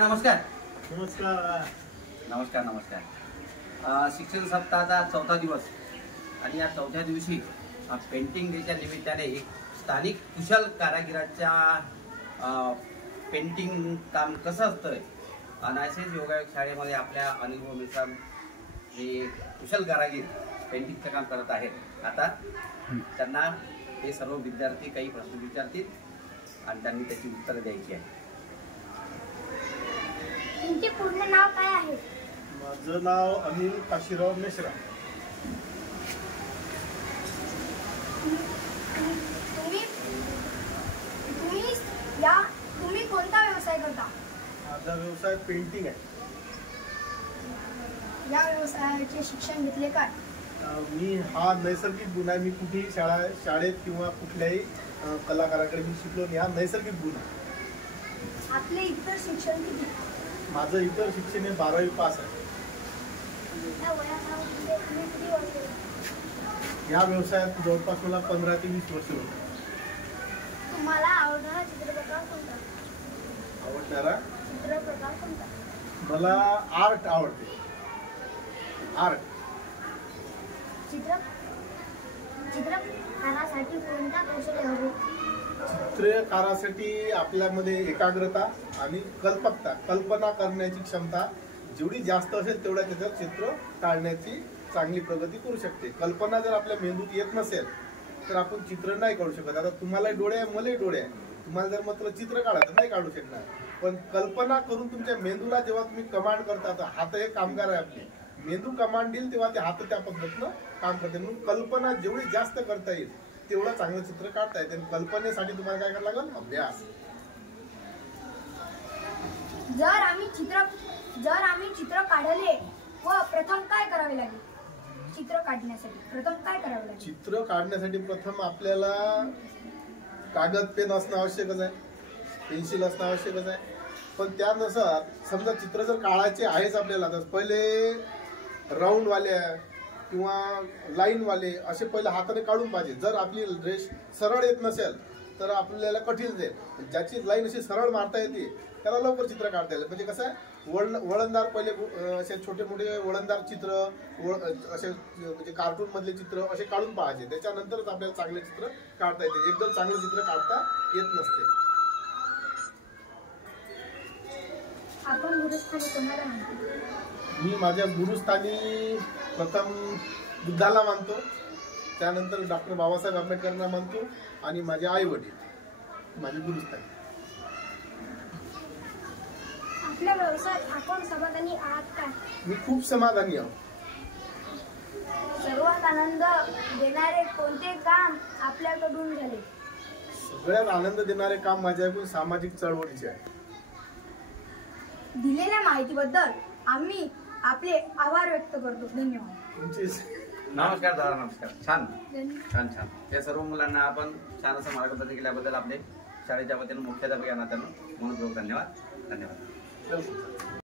नमस्कार. नमस्कार. नमस्कार नमस्कार. शिक्षण सप्ताहाचा 4था दिवस आणि या 4थ्या दिवशी पेंटिंग डेच्या निमित्ताने एक स्थानिक कुशल कारागिराच्या पेंटिंग काम कसं असतं आणि असेच योगायोग शाळेमध्ये आपल्या अनुभव मिसाल हे कुशल कारागीर पेंटिंगचं काम करत आहेत. आता त्यांना हे सर्व विद्यार्थी काही प्रश्न विचारतील आणि त्यांनी त्याची उत्तरं द्यायची आहे. तुमचे पूर्ण नाव काय आहे? माझं नाव अनिल काशीराव मिश्रा. तुम्ही कोणता व्यवसाय करता? माझा व्यवसाय पेंटिंग आहे. या व्यवसायाचे शिक्षण घेतले काय? मी हा नैसर्गिक गुण आहे. मी कुठेही शाळेत किंवा कुठल्याही कलाकाराकडे मी शिकलो नाही. हा नैसर्गिक गुण आहे. आपले इतर शिक्षण किती? माझं इतर शिक्षण हे 12वी पास आहे. या व्यवसायात जवळपास मला 15 ते 20 वर्ष होते. तुम्हाला आवडणारा चित्रप्रकार कोणता? आवडणारा चित्रप्रकार कोणता? मला आर्ट आवडते. आर्ट. चित्रकारासाठी कोणता कौशल्य हवे? चित्रकारासाठी आपल्यामध्ये एकाग्रता आणि कल्पकता, कल्पना करण्याची क्षमता जेवढी जास्त असेल तेवढ्या त्याच्यात चित्र काढण्याची चांगली प्रगती करू शकते. कल्पना जर आपल्या मेंदूत येत नसेल तर आपण चित्र नाही काढू शकत. आता तुम्हाला डोळे आहे, मलाही डोळे आहे. तुम्हाला जर मात्र चित्र काढायचं नाही काढू शकणार. पण कल्पना करून तुमच्या मेंदूला जेव्हा तुम्ही कमांड करता, तर हात हे कामगार आहे आपले. मेंदू कमांड देईल तेव्हा ते हात त्या पद्धतीनं काम करते. म्हणून कल्पना जेवढी जास्त करता येईल तेवढं चांगलं चित्र काढता येते. कल्पनेसाठी तुम्हाला काय करावं लागेल? अभ्यास. जर आम्ही चित्र काढले व प्रथम काय करावे लागेल? चित्र काढण्यासाठी प्रथम काय करावे लागेल? चित्र काढण्यासाठी प्रथम आपल्याला कागद पेन असणं आवश्यकच आहे, पेन्सिल असणं आवश्यकच आहे. पण त्यानुसार समजा चित्र जर काढायचे आहेच आपल्याला, तर पहिले राऊंडवाले किंवा लाईनवाले असे पहिले हाताने काढून पाहिजे. जर आपली रेष सरळ येत नसेल तर आपल्याला कठीण जाईल. ज्याची लाईन अशी सरळ मारता येते त्याला लवकर चित्र काढता येईल. म्हणजे कसं आहे, वळणदार पहिले असे छोटे मोठे वळणदार चित्र, असे म्हणजे कार्टून मधले चित्र असे काढून पाहायचे. त्याच्यानंतरच आपल्याला चांगले चित्र काढता येते. एकदम चांगले चित्र काढता येत नसते. आपण गुरुस्थानी कोणाला मानतो? मी माझ्या गुरुस्थानी प्रथम बुद्धाला मानतो, त्यानंतर डॉक्टर बाबासाहेब आंबेडकरांना मानतो आणि माझे आई वडील माझे गुरुस्थानी. आपल्या व्यवसायात आपण समाधानी आहात का? मी खूप समाधानी आहोत. सर्वात आनंद देणारे कोणते काम आपल्याकडून झाले? सगळ्यात आनंद देणारे काम माझ्याकडून सामाजिक चळवळीचे आहे. दिलेल्या माहितीबद्दल आम्ही आपले आभार व्यक्त करतो. धन्यवाद. नमस्कार दादा. नमस्कार. छान छान छान. या सर्व मुलांना आपण छान असं मार्गदर्शन केल्याबद्दल आपले शाळेच्या वतीनं मुख्याध्यापक या नात्यानं मनपूर्वक धन्यवाद. धन्यवाद.